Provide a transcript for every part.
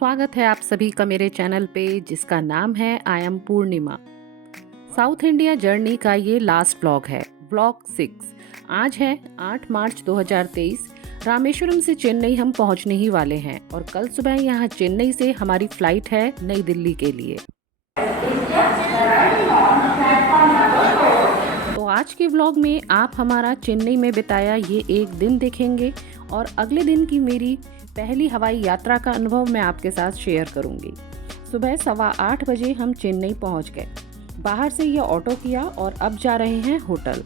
स्वागत है आप सभी का मेरे चैनल पे जिसका नाम है I am Purnima. South India journey का ये लास्ट व्लॉग है, व्लॉग 6। आज है 8 मार्च 2023। रामेश्वरम से चेन्नई हम पहुंचने ही वाले हैं और कल सुबह यहाँ चेन्नई से हमारी फ्लाइट है नई दिल्ली के लिए। तो आज के व्लॉग में आप हमारा चेन्नई में बिताया ये एक दिन देखेंगे और अगले दिन की मेरी पहली हवाई यात्रा का अनुभव मैं आपके साथ शेयर करूंगी। सुबह 8:15 बजे हम चेन्नई पहुंच गए। बाहर से ये ऑटो किया और अब जा रहे हैं होटल।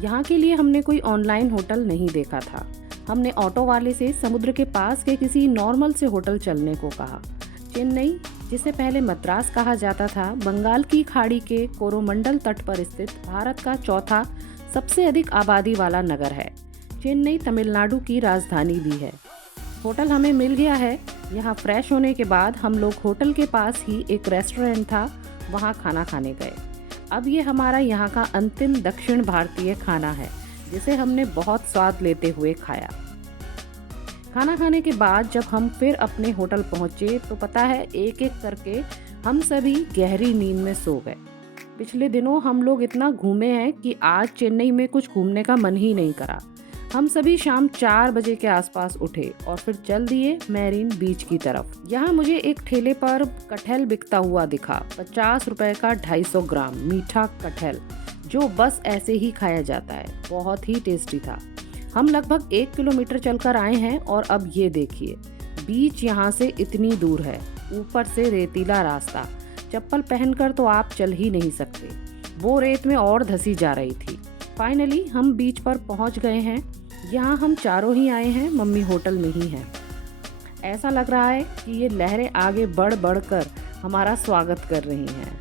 यहाँ के लिए हमने कोई ऑनलाइन होटल नहीं देखा था। हमने ऑटो वाले से समुद्र के पास के किसी नॉर्मल से होटल चलने को कहा। चेन्नई, जिसे पहले मद्रास कहा जाता था, बंगाल की खाड़ी के कोरोमंडल तट पर स्थित भारत का चौथा सबसे अधिक आबादी वाला नगर है। चेन्नई तमिलनाडु की राजधानी भी है। होटल हमें मिल गया है। यहाँ फ्रेश होने के बाद हम लोग होटल के पास ही एक रेस्टोरेंट था, वहाँ खाना खाने गए। अब ये हमारा यहाँ का अंतिम दक्षिण भारतीय खाना है, जिसे हमने बहुत स्वाद लेते हुए खाया। खाना खाने के बाद जब हम फिर अपने होटल पहुँचे तो पता है एक एक करके हम सभी गहरी नींद में सो गए। पिछले दिनों हम लोग इतना घूमे हैं कि आज चेन्नई में कुछ घूमने का मन ही नहीं करा। हम सभी शाम 4 बजे के आसपास उठे और फिर चल दिए मैरीन बीच की तरफ। यहाँ मुझे एक ठेले पर कटहल बिकता हुआ दिखा। 50 रुपए का 250 ग्राम मीठा कटहल, जो बस ऐसे ही खाया जाता है। बहुत ही टेस्टी था। हम लगभग 1 किलोमीटर चलकर आए हैं और अब ये देखिए, बीच यहाँ से इतनी दूर है, ऊपर से रेतीला रास्ता। चप्पल पहनकर तो आप चल ही नहीं सकते, वो रेत में और धंसी जा रही थी। फाइनली हम बीच पर पहुंच गए हैं। यहाँ हम चारों ही आए हैं, मम्मी होटल में ही हैं। ऐसा लग रहा है कि ये लहरें आगे बढ़ बढ़ कर हमारा स्वागत कर रही हैं।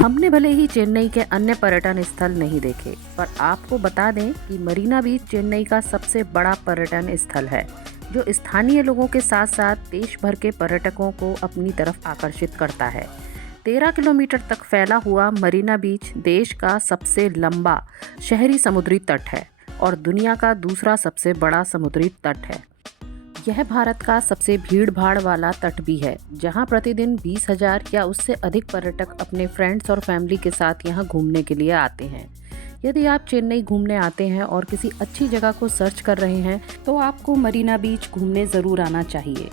हमने भले ही चेन्नई के अन्य पर्यटन स्थल नहीं देखे, पर आपको बता दें कि मरीना बीच चेन्नई का सबसे बड़ा पर्यटन स्थल है, जो स्थानीय लोगों के साथ साथ देश भर के पर्यटकों को अपनी तरफ आकर्षित करता है। 13 किलोमीटर तक फैला हुआ मरीना बीच देश का सबसे लंबा शहरी समुद्री तट है और दुनिया का दूसरा सबसे बड़ा समुद्री तट है। यह भारत का सबसे भीड़ भाड़ वाला तट भी है, जहां प्रतिदिन 20,000 या उससे अधिक पर्यटक अपने फ्रेंड्स और फैमिली के साथ यहां घूमने के लिए आते हैं। यदि आप चेन्नई घूमने आते हैं और किसी अच्छी जगह को सर्च कर रहे हैं तो आपको मरीना बीच घूमने ज़रूर आना चाहिए।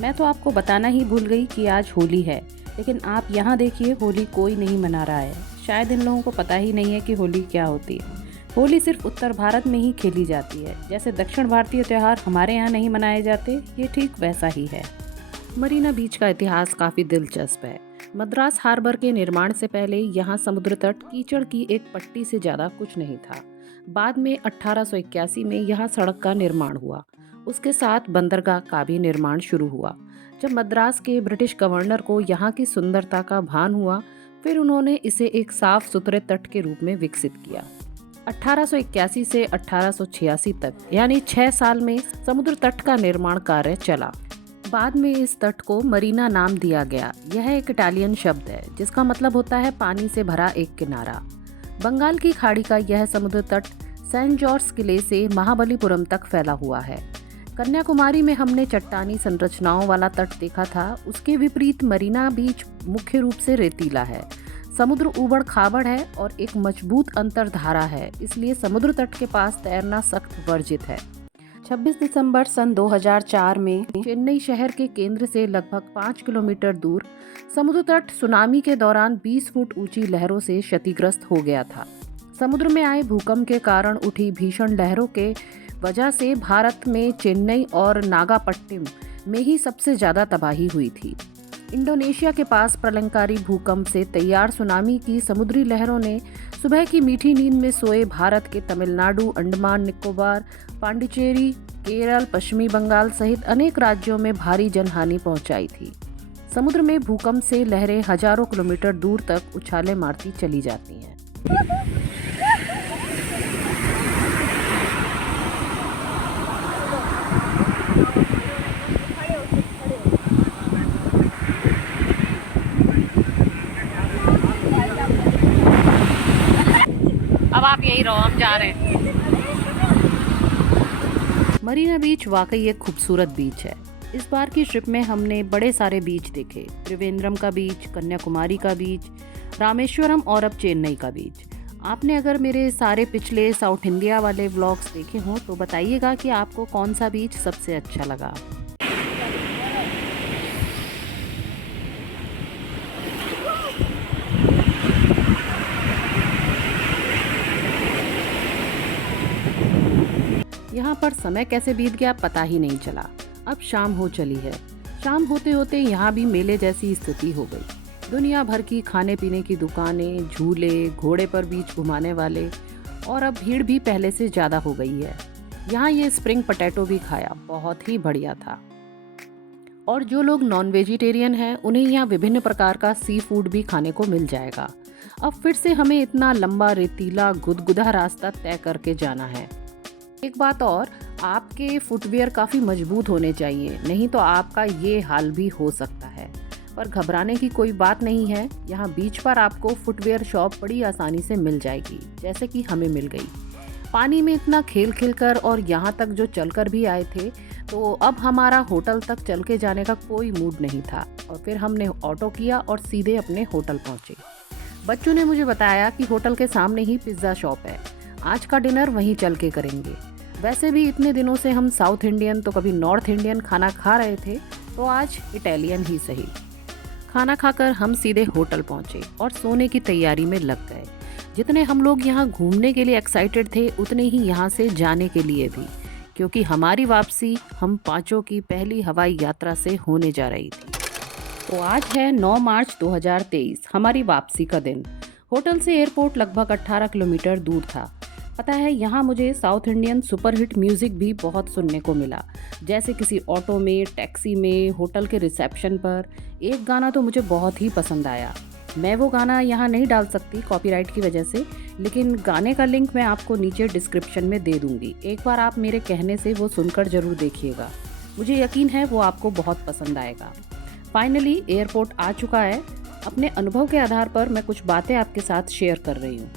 मैं तो आपको बताना ही भूल गई कि आज होली है, लेकिन आप यहाँ देखिए, होली कोई नहीं मना रहा है। शायद इन लोगों को पता ही नहीं है कि होली क्या होती है। होली सिर्फ उत्तर भारत में ही खेली जाती है। जैसे दक्षिण भारतीय त्यौहार हमारे यहाँ नहीं मनाए जाते, ये ठीक वैसा ही है। मरीना बीच का इतिहास काफ़ी दिलचस्प है। मद्रास हार्बर के निर्माण से पहले यहाँ समुद्र तट कीचड़ की एक पट्टी से ज़्यादा कुछ नहीं था। बाद में 1881 में यहाँ सड़क का निर्माण हुआ। उसके साथ बंदरगाह का भी निर्माण शुरू हुआ। जब मद्रास के ब्रिटिश गवर्नर को यहाँ की सुंदरता का भान हुआ, फिर उन्होंने इसे एक साफ सुथरे तट के रूप में विकसित किया। 1881 से 1886 तक, यानी 6 साल में समुद्र तट का निर्माण कार्य चला। बाद में इस तट को मरीना नाम दिया गया। यह एक इटालियन शब्द है जिसका मतलब होता है पानी से भरा एक किनारा। बंगाल की खाड़ी का यह समुद्र तट सेंट जॉर्ज किले से महाबलीपुरम तक फैला हुआ है। कन्याकुमारी में हमने चट्टानी संरचनाओं वाला तट देखा था। उसके विपरीत मरीना बीच मुख्य रूप से रेतीला है। समुद्र उबड़ खाबड़ है और एक मजबूत अंतर्धारा है, इसलिए समुद्र तट के पास तैरना सख्त वर्जित है। 26 दिसंबर सन 2004 में चेन्नई शहर के केंद्र से लगभग 5 किलोमीटर दूर समुद्र तट सुनामी के दौरान 20 फुट ऊंची लहरों से क्षतिग्रस्त हो गया था। समुद्र में आए भूकंप के कारण उठी भीषण लहरों के वजह से भारत में चेन्नई और नागापट्टिनम में ही सबसे ज़्यादा तबाही हुई थी। इंडोनेशिया के पास प्रलंकारी भूकंप से तैयार सुनामी की समुद्री लहरों ने सुबह की मीठी नींद में सोए भारत के तमिलनाडु, अंडमान निकोबार, पांडिचेरी, केरल, पश्चिमी बंगाल सहित अनेक राज्यों में भारी जनहानि पहुंचाई थी। समुद्र में भूकंप से लहरें हजारों किलोमीटर दूर तक उछाले मारती चली जाती हैं। यहीं रहो, हम जा रहे हैं। मरीना बीच वाकई एक खूबसूरत बीच है। इस बार की ट्रिप में हमने बड़े सारे बीच देखे। त्रिवेंद्रम का बीच, कन्याकुमारी का बीच, रामेश्वरम और अब चेन्नई का बीच। आपने अगर मेरे सारे पिछले साउथ इंडिया वाले व्लॉग्स देखे हों तो बताइएगा कि आपको कौन सा बीच सबसे अच्छा लगा। यहाँ पर समय कैसे बीत गया पता ही नहीं चला। अब शाम हो चली है। शाम होते होते यहाँ भी मेले जैसी स्थिति हो गई। दुनिया भर की खाने पीने की दुकानें, झूले, घोड़े पर बीच घुमाने वाले, और अब भीड़ भी पहले से ज़्यादा हो गई है। यहाँ ये स्प्रिंग पोटैटो भी खाया, बहुत ही बढ़िया था। और जो लोग नॉन वेजिटेरियन हैं उन्हें यहाँ विभिन्न प्रकार का सी फूड भी खाने को मिल जाएगा। अब फिर से हमें इतना लंबा रेतीला गुदगुदा रास्ता तय करके जाना है। एक बात और, आपके फुटवियर काफ़ी मजबूत होने चाहिए, नहीं तो आपका ये हाल भी हो सकता है। पर घबराने की कोई बात नहीं है। यहाँ बीच पर आपको फुटवियर शॉप बड़ी आसानी से मिल जाएगी, जैसे कि हमें मिल गई। पानी में इतना खेल खेल कर और यहाँ तक जो चलकर भी आए थे, तो अब हमारा होटल तक चल के जाने का कोई मूड नहीं था। और फिर हमने ऑटो किया और सीधे अपने होटल पहुँचे। बच्चों ने मुझे बताया कि होटल के सामने ही पिज़्ज़ा शॉप है, आज का डिनर वहीं चल के करेंगे। वैसे भी इतने दिनों से हम साउथ इंडियन तो कभी नॉर्थ इंडियन खाना खा रहे थे, तो आज इटालियन ही सही। खाना खाकर हम सीधे होटल पहुंचे और सोने की तैयारी में लग गए। जितने हम लोग यहाँ घूमने के लिए एक्साइटेड थे, उतने ही यहाँ से जाने के लिए भी, क्योंकि हमारी वापसी हम पाँचों की पहली हवाई यात्रा से होने जा रही थी। तो आज है 9 मार्च 2023, हमारी वापसी का दिन। होटल से एयरपोर्ट लगभग 18 किलोमीटर दूर था। पता है, यहाँ मुझे साउथ इंडियन सुपरहिट म्यूज़िक भी बहुत सुनने को मिला, जैसे किसी ऑटो में, टैक्सी में, होटल के रिसेप्शन पर। एक गाना तो मुझे बहुत ही पसंद आया। मैं वो गाना यहाँ नहीं डाल सकती कॉपीराइट की वजह से, लेकिन गाने का लिंक मैं आपको नीचे डिस्क्रिप्शन में दे दूँगी। एक बार आप मेरे कहने से वो सुनकर ज़रूर देखिएगा, मुझे यकीन है वो आपको बहुत पसंद आएगा। फाइनली एयरपोर्ट आ चुका है। अपने अनुभव के आधार पर मैं कुछ बातें आपके साथ शेयर कर रही हूँ।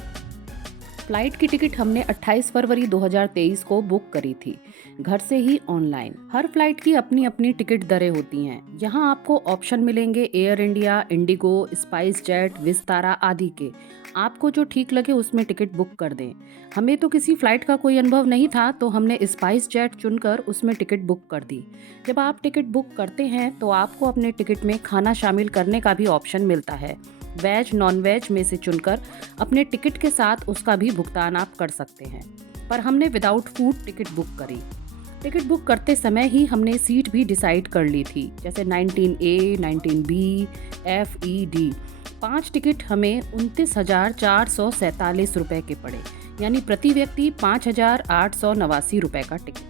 फ्लाइट की टिकट हमने 28 फरवरी 2023 को बुक करी थी, घर से ही ऑनलाइन। हर फ्लाइट की अपनी अपनी टिकट दरें होती हैं। यहाँ आपको ऑप्शन मिलेंगे air India, Indigo, spice jet, Vistara आदि के। आपको जो ठीक लगे उसमें टिकट बुक कर दें। हमें तो किसी फ्लाइट का कोई अनुभव नहीं था, तो हमने स्पाइस जेट चुनकर उसमें टिकट बुक कर दी। जब आप टिकट बुक करते हैं तो आपको अपने टिकट में खाना शामिल करने का भी ऑप्शन मिलता है। वेज नॉन वेज में से चुनकर अपने टिकट के साथ उसका भी भुगतान आप कर सकते हैं। पर हमने विदाउट फूड टिकट बुक करी। टिकट बुक करते समय ही हमने सीट भी डिसाइड कर ली थी, जैसे 19A, 19B, F, E, D। 5 ticket हमें 29,447 रुपये के पड़े, यानी प्रति व्यक्ति 5,889 रुपये का टिकट।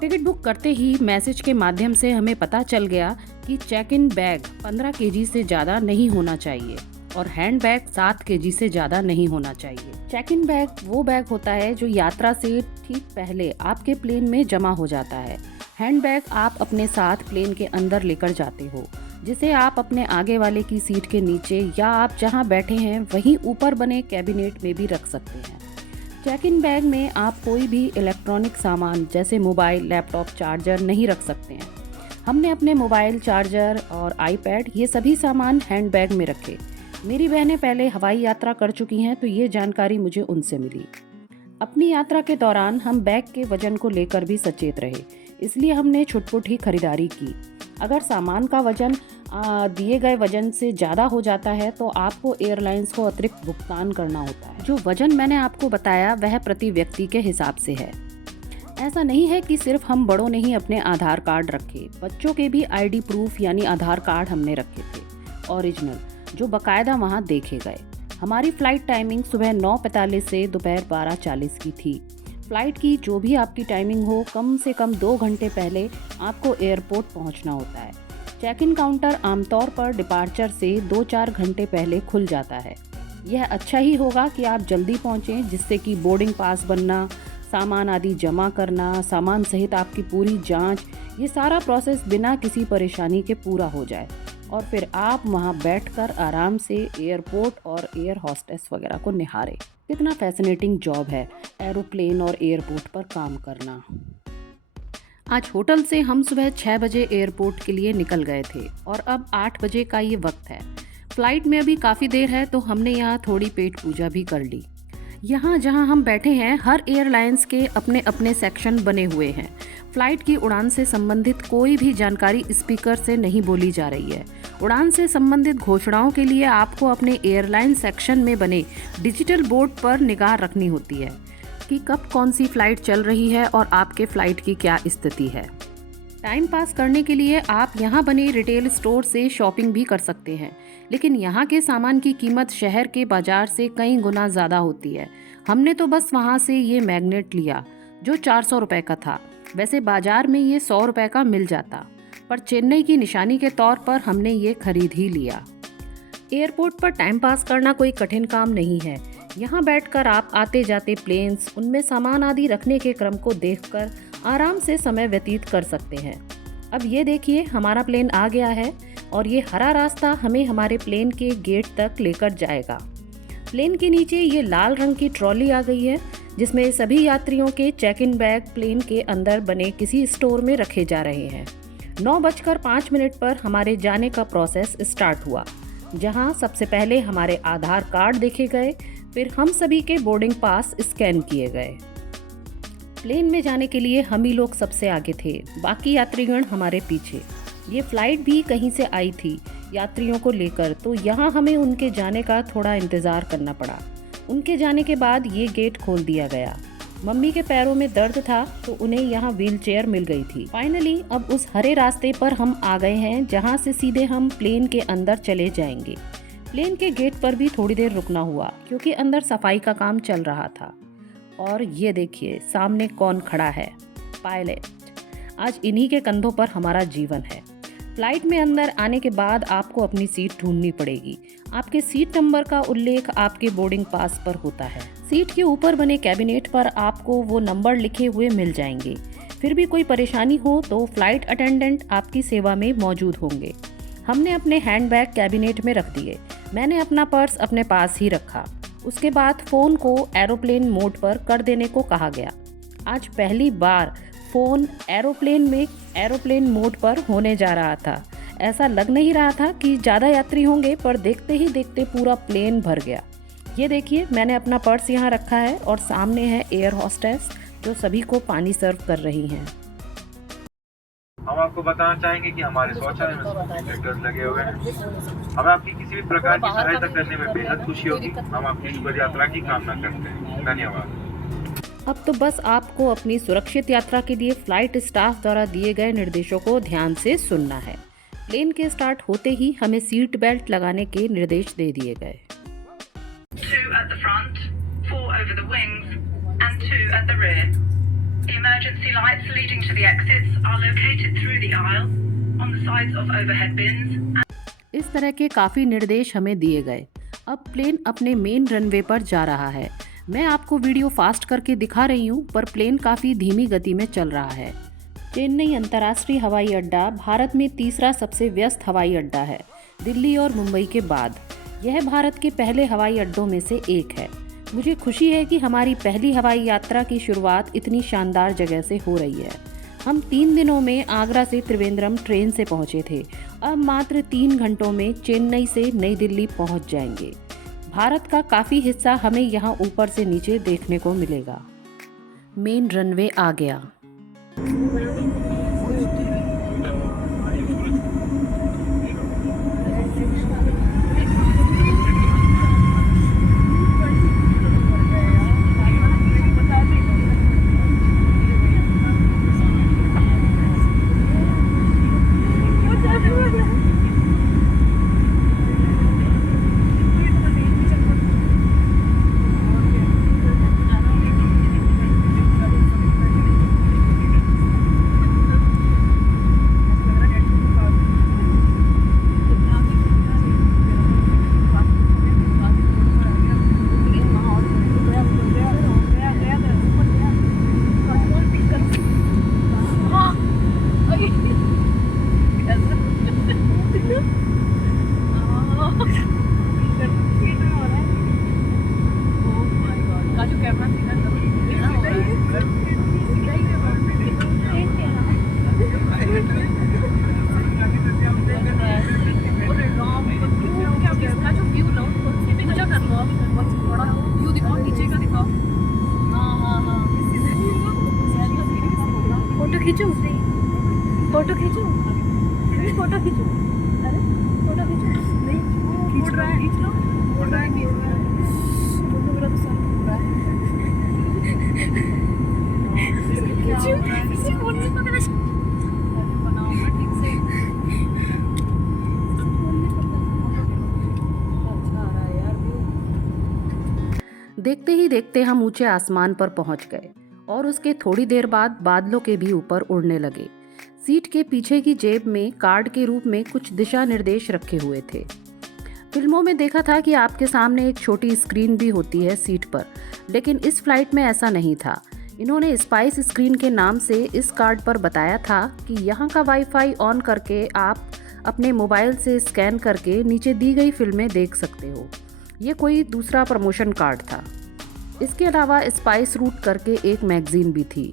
टिकट बुक करते ही मैसेज के माध्यम से हमें पता चल गया कि चेक इन बैग 15 kg से ज़्यादा नहीं होना चाहिए और हैंड बैग 7 kg से ज़्यादा नहीं होना चाहिए। चेक इन बैग वो बैग होता है जो यात्रा से ठीक पहले आपके प्लेन में जमा हो जाता है। हैंड बैग आप अपने साथ प्लेन के अंदर लेकर जाते हो, जिसे आप अपने आगे वाले की सीट के नीचे या आप जहां बैठे हैं वहीं ऊपर बने कैबिनेट में भी रख सकते हैं। चेक इन बैग में आप कोई भी इलेक्ट्रॉनिक सामान जैसे मोबाइल, लैपटॉप, चार्जर नहीं रख सकते हैं। हमने अपने मोबाइल, चार्जर और आईपैड ये सभी सामान हैंड बैग में रखे। मेरी बहनें पहले हवाई यात्रा कर चुकी हैं, तो ये जानकारी मुझे उनसे मिली। अपनी यात्रा के दौरान हम बैग के वजन को लेकर भी सचेत रहे, इसलिए हमने छुटपुट ही खरीदारी की। अगर सामान का वजन दिए गए वजन से ज़्यादा हो जाता है तो आपको एयरलाइंस को अतिरिक्त भुगतान करना होता है। जो वजन मैंने आपको बताया वह प्रति व्यक्ति के हिसाब से है। ऐसा नहीं है कि सिर्फ हम बड़ों ने ही अपने आधार कार्ड रखे, बच्चों के भी आईडी प्रूफ यानी आधार कार्ड हमने रखे थे ओरिजिनल, जो बाकायदा वहाँ देखे गए। हमारी फ़्लाइट टाइमिंग सुबह 9:45 से दोपहर 12:40 की थी। फ़्लाइट की जो भी आपकी टाइमिंग हो, कम से कम 2 घंटे पहले आपको एयरपोर्ट पहुँचना होता है। चेक इन काउंटर आमतौर पर डिपार्चर से 2-4 घंटे पहले खुल जाता है। यह अच्छा ही होगा कि आप जल्दी पहुँचें, जिससे कि बोर्डिंग पास बनना, सामान आदि जमा करना, सामान सहित आपकी पूरी जांच, ये सारा प्रोसेस बिना किसी परेशानी के पूरा हो जाए। और फिर आप वहाँ बैठकर आराम से एयरपोर्ट और एयर हॉस्टेस वगैरह को निहारें। कितना फैसिनेटिंग जॉब है एरोप्लेन और एयरपोर्ट पर काम करना। आज होटल से हम सुबह 6 बजे एयरपोर्ट के लिए निकल गए थे और अब 8 बजे का ये वक्त है। फ़्लाइट में अभी काफ़ी देर है तो हमने यहाँ थोड़ी पेट पूजा भी कर ली। यहाँ जहाँ हम बैठे हैं हर एयरलाइंस के अपने अपने सेक्शन बने हुए हैं। फ़्लाइट की उड़ान से संबंधित कोई भी जानकारी स्पीकर से नहीं बोली जा रही है। उड़ान से संबंधित घोषणाओं के लिए आपको अपने एयरलाइन सेक्शन में बने डिजिटल बोर्ड पर निगाह रखनी होती है कि कब कौन सी फ़्लाइट चल रही है और आपके फ़्लाइट की क्या स्थिति है। टाइम पास करने के लिए आप यहाँ बने रिटेल स्टोर से शॉपिंग भी कर सकते हैं, लेकिन यहाँ के सामान की कीमत शहर के बाज़ार से कई गुना ज़्यादा होती है। हमने तो बस वहाँ से ये मैग्नेट लिया जो 400 रुपये का था। वैसे बाज़ार में ये 100 रुपये का मिल जाता, पर चेन्नई की निशानी के तौर पर हमने ये खरीद ही लिया। एयरपोर्ट पर टाइम पास करना कोई कठिन काम नहीं है। यहाँ बैठकर आप आते जाते प्लेन्स, उनमें सामान आदि रखने के क्रम को देखकर आराम से समय व्यतीत कर सकते हैं। अब ये देखिए हमारा प्लेन आ गया है और ये हरा रास्ता हमें हमारे प्लेन के गेट तक लेकर जाएगा। प्लेन के नीचे ये लाल रंग की ट्रॉली आ गई है जिसमें सभी यात्रियों के चेक इन बैग प्लेन के अंदर बने किसी स्टोर में रखे जा रहे हैं। 9:05 पर हमारे जाने का प्रोसेस स्टार्ट हुआ, जहां सबसे पहले हमारे आधार कार्ड देखे गए, फिर हम सभी के बोर्डिंग पास स्कैन किए गए। प्लेन में जाने के लिए हम ही लोग सबसे आगे थे, बाकी यात्रीगण हमारे पीछे। ये फ़्लाइट भी कहीं से आई थी यात्रियों को लेकर, तो यहाँ हमें उनके जाने का थोड़ा इंतज़ार करना पड़ा। उनके जाने के बाद ये गेट खोल दिया गया। मम्मी के पैरों में दर्द था तो उन्हें यहाँ व्हील चेयर मिल गई थी। फाइनली अब उस हरे रास्ते पर हम आ गए हैं जहाँ से सीधे हम प्लेन के अंदर चले जाएंगे। प्लेन के गेट पर भी थोड़ी देर रुकना हुआ क्योंकि अंदर सफाई का काम चल रहा था। और ये देखिए सामने कौन खड़ा है, पायलट। आज इन्हीं के कंधों पर हमारा जीवन है। फ्लाइट में अंदर आने के बाद आपको अपनी सीट ढूंढनी पड़ेगी। आपके सीट नंबर का उल्लेख आपके बोर्डिंग पास पर होता है। सीट के ऊपर बने कैबिनेट पर आपको वो नंबर लिखे हुए मिल जाएंगे। फिर भी कोई परेशानी हो तो फ्लाइट अटेंडेंट आपकी सेवा में मौजूद होंगे। हमने अपने हैंडबैग कैबिनेट में रख दिए। मैंने अपना पर्स अपने पास ही रखा। उसके बाद फ़ोन को एरोप्लेन मोड पर कर देने को कहा गया। आज पहली बार फ़ोन एरोप्लेन मोड पर होने जा रहा था। ऐसा लग नहीं रहा था कि ज़्यादा यात्री होंगे, पर देखते ही देखते पूरा प्लेन भर गया। ये देखिए मैंने अपना पर्स यहाँ रखा है और सामने है एयर होस्टेस जो सभी को पानी सर्व कर रही हैं। हम आपको बताना चाहेंगे कि हमारे शौचालय में स्प्रिंकलर्स लगे हुए हैं। हमें आपकी किसी भी प्रकार की सहायता करने में बेहद खुशी होगी। हम आपकी शुभ यात्रा की कामना करते हैं। धन्यवाद। अब तो बस आपको अपनी सुरक्षित यात्रा के लिए फ्लाइट स्टाफ द्वारा दिए गए निर्देशों को ध्यान से सुनना है। प्लेन के स्टार्ट होते ही हमें सीट बेल्ट लगाने के निर्देश दे दिए गए। 2 at the front, 4 over the wings, and 2 at the rear. The emergency lights leading to the exits are located through the aisle, on the sides of overhead bins. इस तरह के काफ़ी निर्देश हमें दिए गए। अब प्लेन अपने मेन रनवे पर जा रहा है। मैं आपको वीडियो फास्ट करके दिखा रही हूँ, पर प्लेन काफ़ी धीमी गति में चल रहा है। चेन्नई अंतर्राष्ट्रीय हवाई अड्डा भारत में तीसरा सबसे व्यस्त हवाई अड्डा है, दिल्ली और मुंबई के बाद। यह भारत के पहले हवाई अड्डों में से एक है। मुझे खुशी है कि हमारी पहली हवाई यात्रा की शुरुआत इतनी शानदार जगह से हो रही है। हम 3 दिनों में आगरा से त्रिवेंद्रम ट्रेन से पहुंचे थे। अब मात्र 3 घंटों में चेन्नई से नई दिल्ली पहुंच जाएंगे। भारत का काफ़ी हिस्सा हमें यहाँ ऊपर से नीचे देखने को मिलेगा। मेन रनवे आ गया। फोटो खींचो, फोटो खींचो, फोटो खींचो, अरे फोटो खींचो, नहीं खींच रहा है, खींच लो, उड़ रहा है, फोटो मेरा तो साथ उड़ रहा है, खींचो, किसी फोन में पकड़ा, बनाओ ना ठीक से, फोन में पकड़ा, अच्छा आ रहा है यार व्यू। देखते ही देखते हम ऊंचे आसमान पर पहुंच गए और उसके थोड़ी देर बाद बादलों के भी ऊपर उड़ने लगे। सीट के पीछे की जेब में कार्ड के रूप में कुछ दिशा निर्देश रखे हुए थे। फिल्मों में देखा था कि आपके सामने एक छोटी स्क्रीन भी होती है सीट पर, लेकिन इस फ्लाइट में ऐसा नहीं था। इन्होंने स्पाइस स्क्रीन के नाम से इस कार्ड पर बताया था कि यहाँ का वाईफाई ऑन करके आप अपने मोबाइल से स्कैन करके नीचे दी गई फिल्में देख सकते हो। ये कोई दूसरा प्रमोशन कार्ड था। इसके अलावा स्पाइस रूट करके एक मैगजीन भी थी।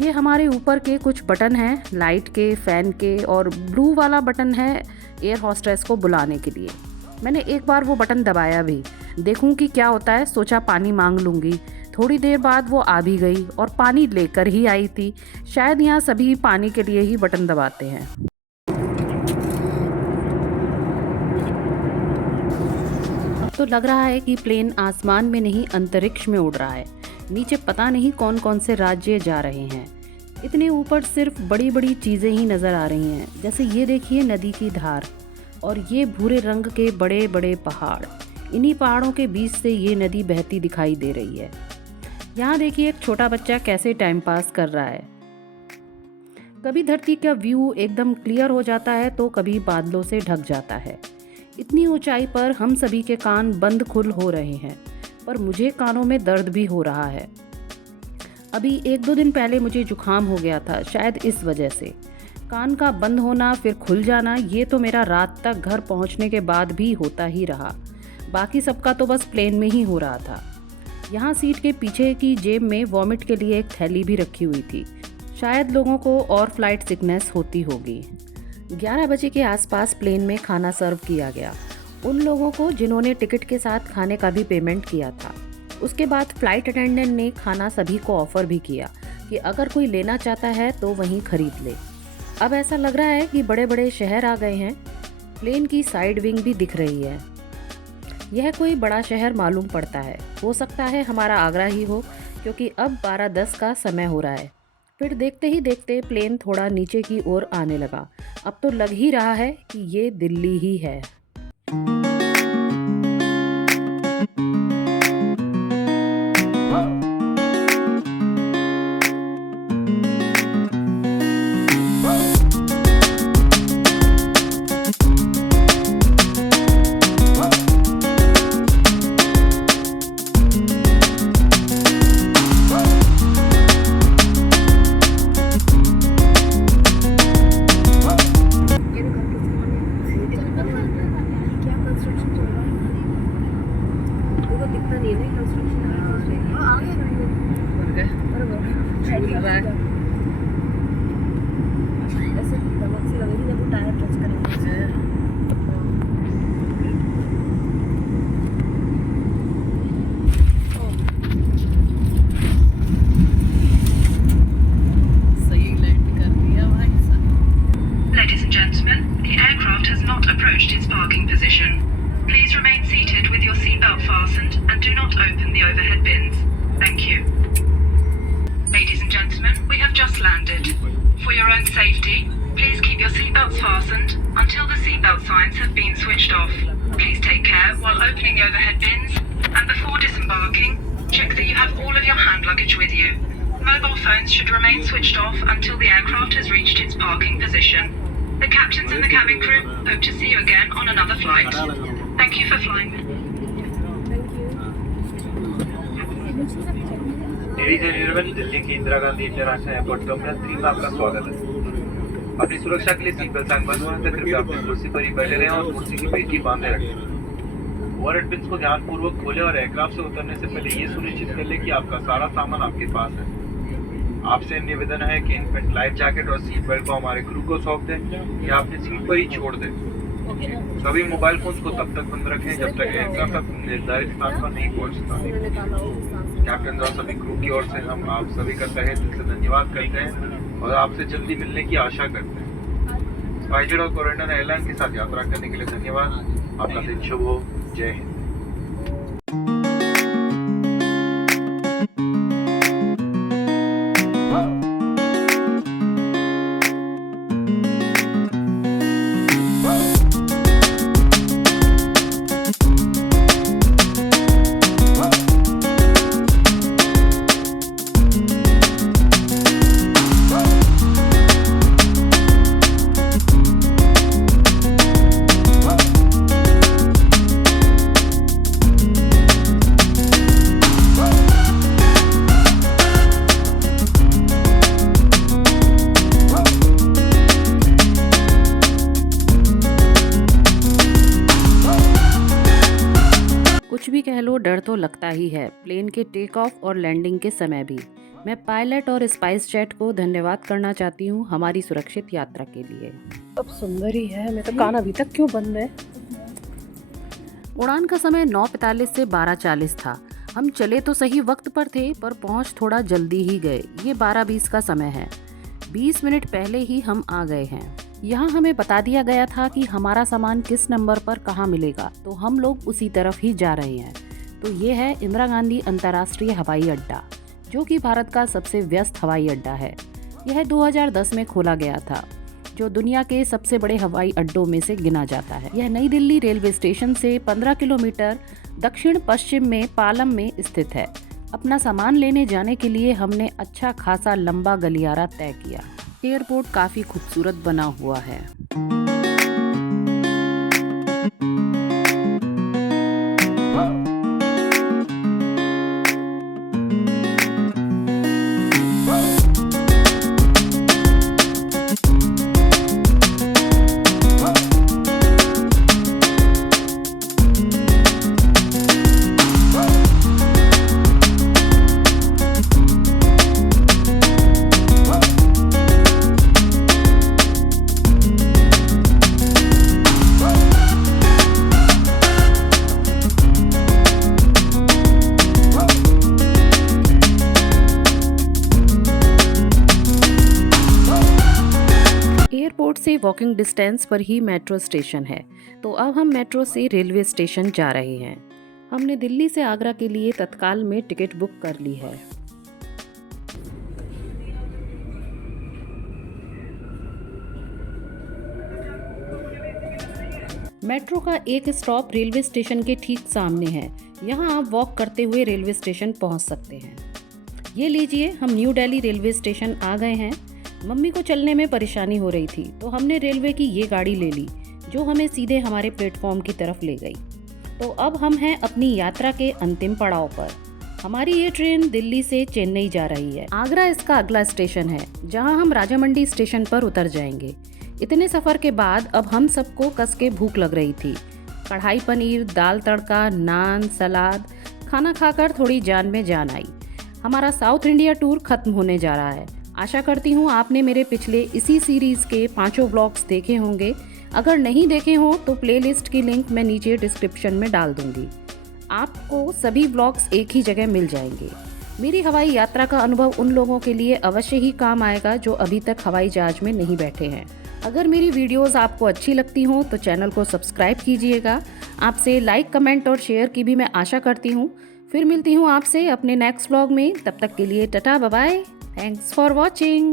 ये हमारे ऊपर के कुछ बटन हैं, लाइट के, फ़ैन के, और ब्लू वाला बटन है एयर होस्टेस को बुलाने के लिए। मैंने एक बार वो बटन दबाया भी, देखूं कि क्या होता है। सोचा पानी मांग लूँगी। थोड़ी देर बाद वो आ भी गई और पानी लेकर ही आई थी। शायद यहाँ सभी पानी के लिए ही बटन दबाते हैं। अब तो लग रहा है कि प्लेन आसमान में नहीं अंतरिक्ष में उड़ रहा है। नीचे पता नहीं कौन कौन से राज्य जा रहे हैं। इतने ऊपर सिर्फ बड़ी बड़ी चीज़ें ही नज़र आ रही हैं, जैसे ये देखिए नदी की धार और ये भूरे रंग के बड़े बड़े पहाड़। इन्हीं पहाड़ों के बीच से ये नदी बहती दिखाई दे रही है। यहाँ देखिए एक छोटा बच्चा कैसे टाइम पास कर रहा है। कभी धरती का व्यू एकदम क्लियर हो जाता है तो कभी बादलों से ढक जाता है। इतनी ऊंचाई पर हम सभी के कान बंद खुल हो रहे हैं, पर मुझे कानों में दर्द भी हो रहा है। अभी 1-2 दिन पहले मुझे जुकाम हो गया था, शायद इस वजह से। कान का बंद होना फिर खुल जाना, ये तो मेरा रात तक घर पहुंचने के बाद भी होता ही रहा। बाकी सबका तो बस प्लेन में ही हो रहा था। यहाँ सीट के पीछे की जेब में वॉमिट के लिए एक थैली भी रखी हुई थी। शायद लोगों को और फ्लाइट सिकनेस होती होगी। 11 बजे के आसपास प्लेन में खाना सर्व किया गया उन लोगों को जिन्होंने टिकट के साथ खाने का भी पेमेंट किया था। उसके बाद फ्लाइट अटेंडेंट ने खाना सभी को ऑफ़र भी किया कि अगर कोई लेना चाहता है तो वहीं ख़रीद ले। अब ऐसा लग रहा है कि बड़े बड़े शहर आ गए हैं। प्लेन की साइड विंग भी दिख रही है। यह कोई बड़ा शहर मालूम पड़ता है। हो सकता है हमारा आगरा ही हो, क्योंकि अब 12:10 का समय हो रहा है। फिर देखते ही देखते प्लेन थोड़ा नीचे की ओर आने लगा। अब तो लग ही रहा है कि ये दिल्ली ही है। Ladies and gentlemen, the aircraft has not approached its parking position. Please remain seated with your seatbelt fastened and do not open the overhead bins. Thank you. Ladies and gentlemen, we have just landed. For your own safety, please keep your seatbelts fastened until the seatbelt signs have been switched off. Please take care while opening the overhead bins, and before disembarking, check that you have all of your hand luggage with you. Mobile phones should remain switched off until the aircraft has reached its parking position. The captains and the cabin crew hope to see you again on another flight. Thank you for flying. Ladies and gentleman, Delhi की Indira Gandhi international airport terminal 3 में आपका स्वागत है। अपनी सुरक्षा के लिए seat belt sign बंद होने से कृपया अपनी कुर्सी पर ही बैठे रहें और कुर्सी की पेटी बांधे रखें। ओवरहेड पिन्स को ध्यानपूर्वक खोलें और एयरक्राफ्ट से उतरने से पहले ये सुनिश्चित कर लें कि आपका सारा सामान आपके पास है। आपसे निवेदन है कि इन्फेंट लाइफ जैकेट और सीट बेल्ट को हमारे क्रू को सौंप दें या अपनी सीट पर ही छोड़ दें। सभी मोबाइल फोन्स को तब तक बंद रखें जब तक एयरक्राफ्ट अपने निर्धारित स्थान पर नहीं पहुंचता। कैप्टन और सभी क्रू की ओर से हम आप सभी का तहे दिल से धन्यवाद करते हैं और आपसे जल्दी मिलने की आशा करते हैं। स्पाइसजेट और कोरिएंडर एयरलाइन के साथ यात्रा करने के लिए धन्यवाद। आपका दिन शुभ हो। जय हिंद। कुछ भी कह लो, डर तो लगता ही है, प्लेन के टेक ऑफ और लैंडिंग के समय भी। मैं पायलट और स्पाइस जेट को धन्यवाद करना चाहती हूँ हमारी सुरक्षित यात्रा के लिए। अब सुंदर ही है। मैं तो कान अभी तक क्यों बंद है? उड़ान का समय 9:45 से 12:40 था। हम चले तो सही वक्त पर थे, पर पहुँच थोड़ा जल्दी ही गए। ये 12:20 का समय है। 20 मिनट पहले ही हम आ गए हैं। यहाँ हमें बता दिया गया था कि हमारा सामान किस नंबर पर कहाँ मिलेगा, तो हम लोग उसी तरफ ही जा रहे हैं। तो ये है इंदिरा गांधी अंतर्राष्ट्रीय हवाई अड्डा, जो कि भारत का सबसे व्यस्त हवाई अड्डा है। यह 2010 में खोला गया था, जो दुनिया के सबसे बड़े हवाई अड्डों में से गिना जाता है। यह नई दिल्ली रेलवे स्टेशन से 15 किलोमीटर दक्षिण पश्चिम में पालम में स्थित है। अपना सामान लेने जाने के लिए हमने अच्छा खासा लंबा गलियारा तय किया। एयरपोर्ट काफ़ी खूबसूरत बना हुआ है। एयरपोर्ट से वॉकिंग डिस्टेंस पर ही मेट्रो स्टेशन है, तो अब हम मेट्रो से रेलवे स्टेशन जा रहे हैं। हमने दिल्ली से आगरा के लिए तत्काल में टिकट बुक कर ली है। मेट्रो का एक स्टॉप रेलवे स्टेशन के ठीक सामने है। यहाँ आप वॉक करते हुए रेलवे स्टेशन पहुँच सकते हैं। ये लीजिए, हम न्यू दिल्ली रेलवे स्टेशन आ गए हैं। मम्मी को चलने में परेशानी हो रही थी, तो हमने रेलवे की ये गाड़ी ले ली, जो हमें सीधे हमारे प्लेटफॉर्म की तरफ ले गई। तो अब हम हैं अपनी यात्रा के अंतिम पड़ाव पर। हमारी ये ट्रेन दिल्ली से चेन्नई जा रही है। आगरा इसका अगला स्टेशन है, जहां हम राजामंडी स्टेशन पर उतर जाएंगे। इतने सफ़र के बाद अब हम सबको कस के भूख लग रही थी। कढ़ाई पनीर, दाल तड़का, नान, सलाद खाना खाकर थोड़ी जान में जान आई। हमारा साउथ इंडिया टूर खत्म होने जा रहा है। आशा करती हूँ आपने मेरे पिछले इसी सीरीज़ के 5 व्लॉग्स देखे होंगे। अगर नहीं देखे हों तो प्लेलिस्ट की लिंक मैं नीचे डिस्क्रिप्शन में डाल दूँगी। आपको सभी व्लॉग्स एक ही जगह मिल जाएंगे। मेरी हवाई यात्रा का अनुभव उन लोगों के लिए अवश्य ही काम आएगा जो अभी तक हवाई जहाज में नहीं बैठे हैं। अगर मेरी वीडियोस आपको अच्छी लगती हों तो चैनल को सब्सक्राइब कीजिएगा। आपसे लाइक, कमेंट और शेयर की भी मैं आशा करती हूँ। फिर मिलती हूँ आपसे अपने नेक्स्ट व्लॉग में। तब तक के लिए tata, bye bye. Thanks for watching.